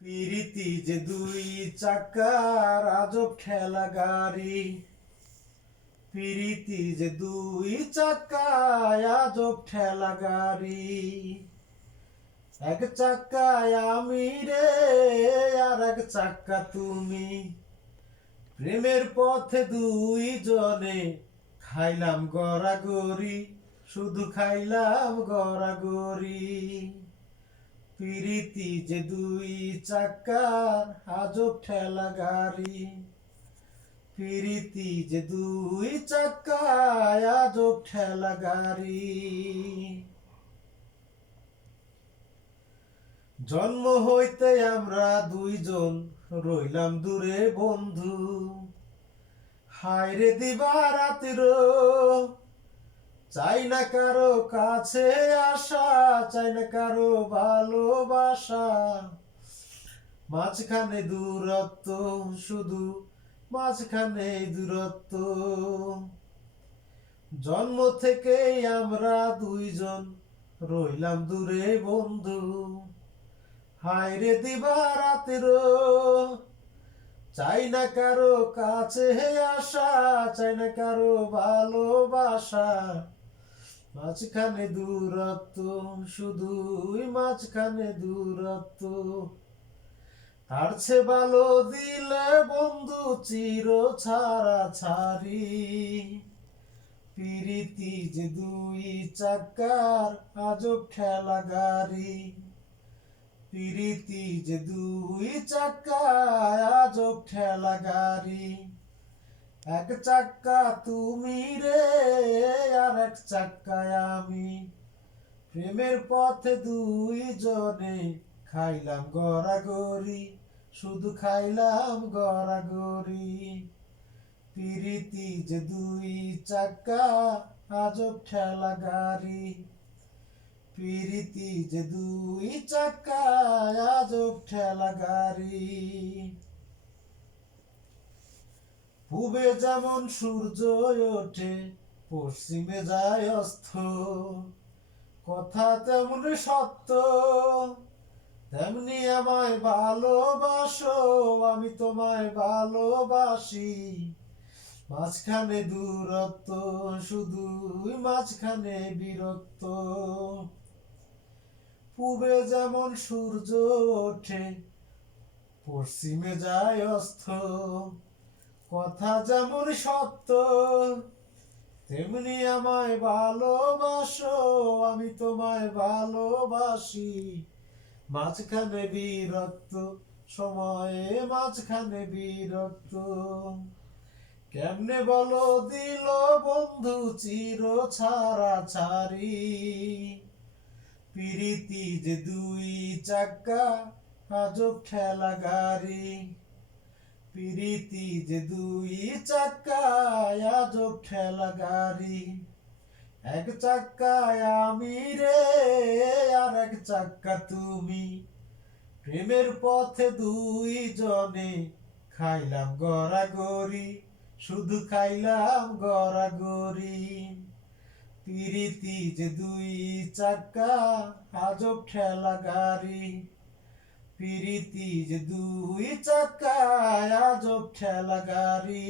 পিরিতি যে দুই চাকার আজব ঠেলা গাড়ি, পিরিতি যে দুই চাকায় আজব ঠেলা গাড়ি। এক চাকায় আমি রে, আর এক চাক্কা তুমি। প্রেমের পথে দুই জনে খাইলাম গড়াগড়ি, শুধু খাইলাম গড়াগড়ি। পিরিতি যে দুই চাকার আজব ঠেলা গাড়ি, পিরিতি যে দুই চাকায় আজব ঠেলা গাড়ি। জন্ম হইতে আমরা দুইজন রইলাম দূরে বন্ধু, হায়রে দিবা রাতির চাই না কারো কাছে আসা, চাই না কারো ভালোবাসা। মাঝখানে দূরত্ব, শুধু মাঝখানে দূরত্ব। জন্ম থেকেই আমরা দুইজন রইলাম দূরে বন্ধু, হায়রে দিবা রাতের চাই না কারো কাছে আসা, চাই না কারো ভালোবাসা। মাঝখানে দূরত্ব, শুধুই মাঝখানে দূরত্ব। তার চেয়ে ভালো দিলে বন্ধু চির ছাড়া ছাড়ি। পিরিতি যে দুই চাকার আজব ঠেলা গাড়ি, পিরিতি যে দুই চাকায় আজব ঠেলা গাড়ি। এক চাক্কা তুমি রে, আর এক চাক্কায় আমি। প্রেমের পথে দুই জনে খাইলাম গড়াগড়ি, শুধু খাইলাম গড়াগড়ি। পিরিতি যে দুই চাক্কা আজব ঠেলা গাড়ি, পিরিতি যে দুই চাক্কা আজব ঠেলা গাড়ি। পূবে যেমন সূর্য ওঠে, পশ্চিমে যায় অস্ত, কথা তেমন সত্য। তেমনি আমায় ভালোবাসো, আমি তোমায় ভালোবাসি। মাঝখানে দূরত্ব, শুধুই মাঝখানে বিরক্ত। পূবে যেমন সূর্য ওঠে, পশ্চিমে যায় অস্ত, কথা যেমন সত্য। তেমনি আমায় ভালোবাসো, আমি তোমায় ভালোবাসি। মাঝখানে বিরক্ত, সময়ে মাঝখানে বিরক্ত। কেমনে বলো দিল বন্ধু চির ছাড়া ছাড়ি। পিরিতি যে দুই চাক্কা আজব ঠেলা গাড়ি, পিরিতি যে দুই চাক্কা আজব ঠেলা গাড়ি। এক চাক্কায় আমি রে, আর এক চাক্কা তুমি। প্রেমের পথে দুই জনে খাইলাম গড়াগড়ি, শুধু খাইলাম গড়াগড়ি। পিরিতি যে দুই চাক্কা আজব ঠেলা গাড়ি, পিরিতি যে দুই চাক্কা আজব ঠেলা গাড়ি।